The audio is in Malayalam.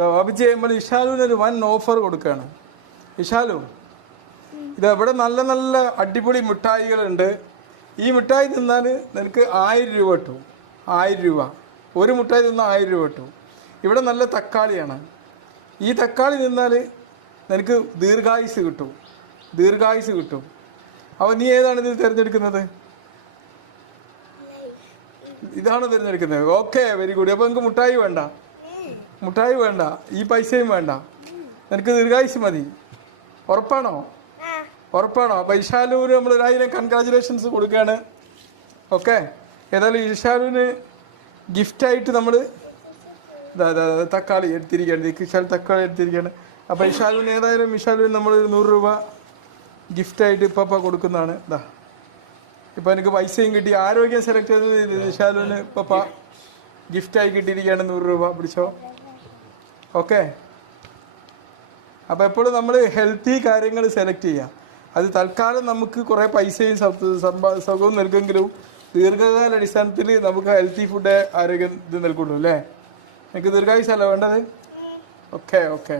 ബാബുജി നമ്മൾ ഇഷാലുവിനൊരു വൻ ഓഫർ കൊടുക്കുകയാണ്. ഇഷാലു, ഇതെവിടെ നല്ല നല്ല അടിപൊളി മിഠായികളുണ്ട്. ഈ മിഠായി തിന്നാൽ നിനക്ക് 1000 രൂപ കിട്ടും. 1000 രൂപ ഒരു മിഠായി തിന്നാൽ 1000 രൂപ കിട്ടും. ഇവിടെ നല്ല തക്കാളിയാണ്. ഈ തക്കാളി തിന്നാൽ നിനക്ക് ദീർഘായുസ് കിട്ടും. ദീർഘായുസ് കിട്ടും. അപ്പോൾ നീ ഏതാണ് ഇതിൽ തിരഞ്ഞെടുക്കുന്നത്? ഇതാണ് തിരഞ്ഞെടുക്കുന്നത്. Okay, very good. അപ്പോൾ നിങ്ങൾക്ക് മുട്ടായി വേണ്ട, മുട്ടായി വേണ്ട, ഈ പൈസയും വേണ്ട, നിനക്ക് ദീർഘായുസ് മതി. ഉറപ്പാണോ? ഉറപ്പാണോ? അപ്പോൾ ഇഷാലുവിന് നമ്മൾ 1000 കൺഗ്രാജുലേഷൻസ് കൊടുക്കുകയാണ്. ഓക്കെ, ഏതായാലും ഇഷാലുവിന് ഗിഫ്റ്റായിട്ട് നമ്മൾ തക്കാളി എടുത്തിരിക്കുകയാണ്. ഇഷാൽ തക്കാളി എടുത്തിരിക്കുകയാണ്. അപ്പോൾ ഇഷാലുവിന് ഏതായാലും ഇഷാലുവിന് നമ്മൾ 100 രൂപ ഗിഫ്റ്റായിട്ട് ഇപ്പം കൊടുക്കുന്നതാണ്. ഇതാ, ഇപ്പം എനിക്ക് പൈസയും കിട്ടി. ആരോഗ്യം സെലക്ട് ചെയ്തത് ഇഷാലുവിന് പപ്പ ഗിഫ്റ്റായി കിട്ടിയിരിക്കുകയാണ്. 100 രൂപ പിടിച്ചോ. ഓക്കെ, അപ്പോൾ എപ്പോഴും നമ്മൾ ഹെൽത്തി കാര്യങ്ങൾ സെലക്ട് ചെയ്യുക. അത് തൽക്കാലം നമുക്ക് കുറേ പൈസയും സുഖവും നൽകുമെങ്കിലും ദീർഘകാല അടിസ്ഥാനത്തിൽ നമുക്ക് ഹെൽത്തി ഫുഡ് ആരോഗ്യം ഇത് നൽകുള്ളൂ അല്ലേ? എനിക്ക് ദീർഘായുസല്ല വേണ്ടത്. Okay okay.